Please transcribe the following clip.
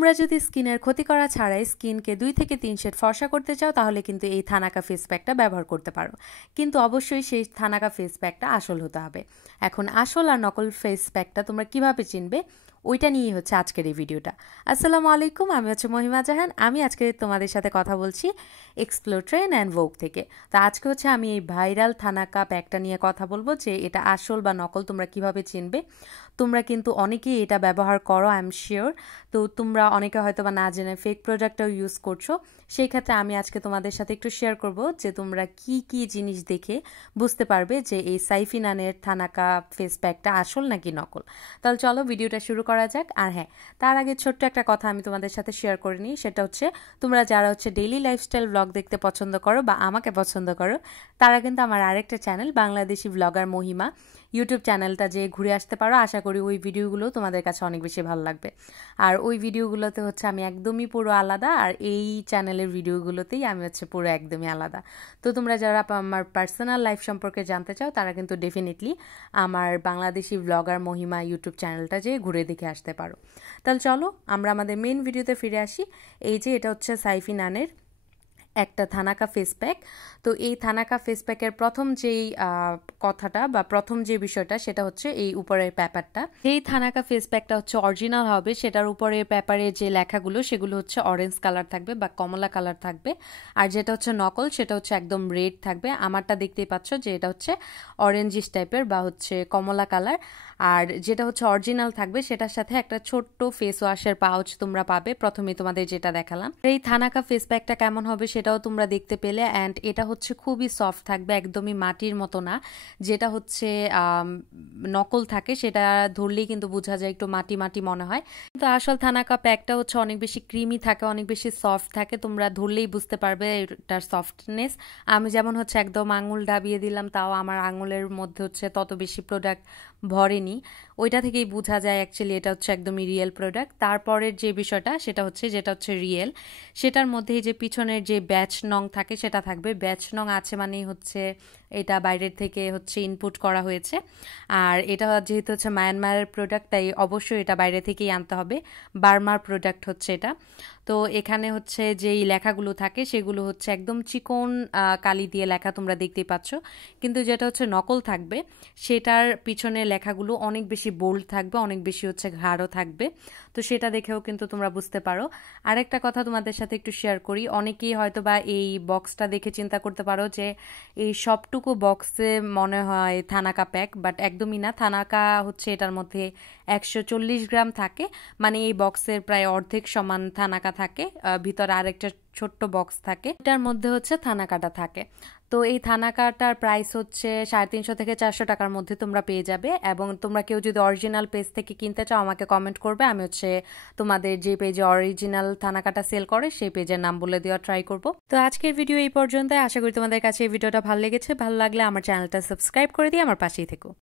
তোমরা যদি স্কিনের ক্ষতি করা ছাড়াই স্কিনকে 2 থেকে 3 শেড ফর্সা করতে চাও তাহলে কিন্তু এই থানাকা ফেস প্যাকটা ব্যবহার করতে পারো। কিন্তু অবশ্যই সেই থানাকা ফেস প্যাকটা আসল হতে হবে। এখন আসল আর নকল ফেস প্যাকটা তোমরা কিভাবে চিনবে ওইটা নিয়েই হচ্ছে আজকের এই ভিডিওটা। আসসালামু আলাইকুম, আমি হচ্ছে মহিমা জাহান। আমি আজকে তোমাদের সাথে কথা বলছি এক্সপ্লোর ট্রেন্ড অ্যান্ড ভোগ থেকে। তো আজকে হচ্ছে আমি এই ভাইরাল থানাকা প্যাকটা নিয়ে কথা বলবো যে এটা আসল বা নকল তোমরা কিভাবে চিনবে। তোমরা কিন্তু অনেকেই এটা ব্যবহার করো, আই এম শিওর। তো তোমরা অনেকে হয়তো বা না জেনে ফেক প্রোডাক্টটাও ইউজ করছো। সেই ক্ষেত্রে আমি আজকে তোমাদের সাথে একটু শেয়ার করব যে তোমরা কি কি জিনিস দেখে বুঝতে পারবে যে এই সাইফিনানের থানাকা ফেস প্যাকটা আসল নাকি নকল। তাহলে চলো ভিডিওটা শুরু করা যাক। আর হ্যাঁ, তার আগে ছোট্ট একটা কথা আমি তোমাদের সাথে শেয়ার করে নিই। সেটা হচ্ছে তোমরা যারা হচ্ছে ডেইলি লাইফস্টাইল ব্লগ দেখতে পছন্দ করো বা আমাকে পছন্দ করো, তারা কিন্তু আমার আরেকটা চ্যানেল বাংলাদেশি ব্লগার মহিমা ইউটিউব চ্যানেলটা যে ঘুরে আসতে পারো। আশা করি ওই ভিডিওগুলো তোমাদের কাছে অনেক বেশি ভালো লাগবে। আর ওই ভিডিওগুলোতে হচ্ছে আমি একদমই পুরো আলাদা, আর এই চ্যানেলের ভিডিওগুলোতেই আমি হচ্ছে পুরো একদমই আলাদা। তো তোমরা যারা আমার পার্সোনাল লাইফ সম্পর্কে জানতে চাও তারা কিন্তু ডেফিনেটলি আমার বাংলাদেশি ব্লগার মহিমা ইউটিউব চ্যানেলটা যে ঘুরে দেখে আসতে পারো। তাহলে চলো আমরা আমাদের মেন ভিডিওতে ফিরে আসি। এই যে এটা হচ্ছে সাইফিনানের একটা থানাকা ফেস প্যাক। তো এই থানাকা ফেস প্যাকের প্রথম যেই কথাটা বা প্রথম যে বিষয়টা সেটা হচ্ছে এই উপরের পেপারটা। এই থানাকা ফেস প্যাকটা হচ্ছে অরিজিনাল হবে, সেটার উপরে পেপারে যে লেখাগুলো সেগুলো হচ্ছে অরেঞ্জ কালার থাকবে বা কমলা কালার থাকবে। আর যেটা হচ্ছে নকল সেটা হচ্ছে একদম রেড থাকবে। আমারটা দেখতেই পাচ্ছ যে এটা হচ্ছে অরেঞ্জিশ টাইপের বা হচ্ছে কমলা কালার। আর যেটা হচ্ছে অরিজিনাল থাকবে সেটার সাথে একটা ছোট্ট ফেস ওয়াশের পাউচ তোমরা পাবে। প্রথমে তোমাদের যেটা দেখালাম। এই থানাকা ফেস প্যাকটা কেমন হবে সেটাও তোমরা দেখতে পেলে। অ্যান্ড এটা হচ্ছে খুবই সফট থাকবে, একদমই মাটির মতো না। যেটা হচ্ছে নকল থাকে সেটা ধরলেই কিন্তু বোঝা যায় একটু মাটি মাটি মনে হয়, কিন্তু আসল থানাকা প্যাকটা হচ্ছে অনেক বেশি ক্রিমি থাকে, অনেক বেশি সফট থাকে। তোমরা ধরলেই বুঝতে পারবে এটার সফটনেস। আমি যেমন হচ্ছে একদম আঙুল ডাবিয়ে দিলাম, তাও আমার আঙুলের মধ্যে হচ্ছে তত বেশি প্রোডাক্ট ভরেনি। ওইটা থেকেই বোঝা যায় অ্যাকচুয়ালি এটা হচ্ছে একদমই রিয়েল প্রোডাক্ট। তারপরের যে বিষয়টা সেটা হচ্ছে যেটা হচ্ছে রিয়েল, সেটার মধ্যে যে পিছনের যে ব্যাচ নং থাকে সেটা থাকবে। ব্যাচ নং আছে মানেই হচ্ছে এটা বাইরের থেকে হচ্ছে ইনপুট করা হয়েছে। আর এটা যেহেতু হচ্ছে মায়ানমারের প্রোডাক্ট তাই অবশ্যই এটা বাইরে থেকেই আনতে হবে। বার্মার প্রোডাক্ট হচ্ছে এটা। তো এখানে হচ্ছে যেই লেখাগুলো থাকে সেগুলো হচ্ছে একদম চিকন কালি দিয়ে লেখা, তোমরা দেখতেই পাচ্ছ। কিন্তু যেটা হচ্ছে নকল থাকবে সেটার পিছনে লেখাগুলো অনেক বেশি বোল্ড থাকবে, অনেক বেশি হচ্ছে গাঢ় থাকবে। তো সেটা দেখেও কিন্তু তোমরা বুঝতে পারো। আরেকটা কথা তোমাদের সাথে একটু শেয়ার করি। অনেকেই হয়তো বা এই বক্সটা দেখে চিন্তা করতে পারো যে এই সবটুকু বক্সে মনে হয় থানাকা প্যাক, বাট একদমই না। থানাকা হচ্ছে এটার মধ্যে 140 গ্রাম থাকে, মানে এই বক্সের প্রায় অর্ধেক সমান থানাকা থাকে। ভিতরে আরেকটা ছোট্ট বক্স থাকে, এটার মধ্যে হচ্ছে থানাকাটা থাকে। তো এই থানাকাটার প্রাইস হচ্ছে 350 থেকে 400 টাকার মধ্যে তোমরা পেয়ে যাবে। এবং তোমরা কেউ যদি অরিজিনাল পেজ থেকে কিনতে চাও আমাকে কমেন্ট করবে, আমি হচ্ছে তোমাদের যে পেজে অরিজিনাল থানাকাটা সেল করে সেই পেজের নাম বলে দেওয়া ট্রাই করব। তো আজকের ভিডিও এই পর্যন্ত। আশা করি তোমাদের কাছে এই ভিডিওটা ভালো লেগেছে। ভালো লাগলে আমার চ্যানেলটা সাবস্ক্রাইব করে দিয়ে আমার পাশেই থেকো।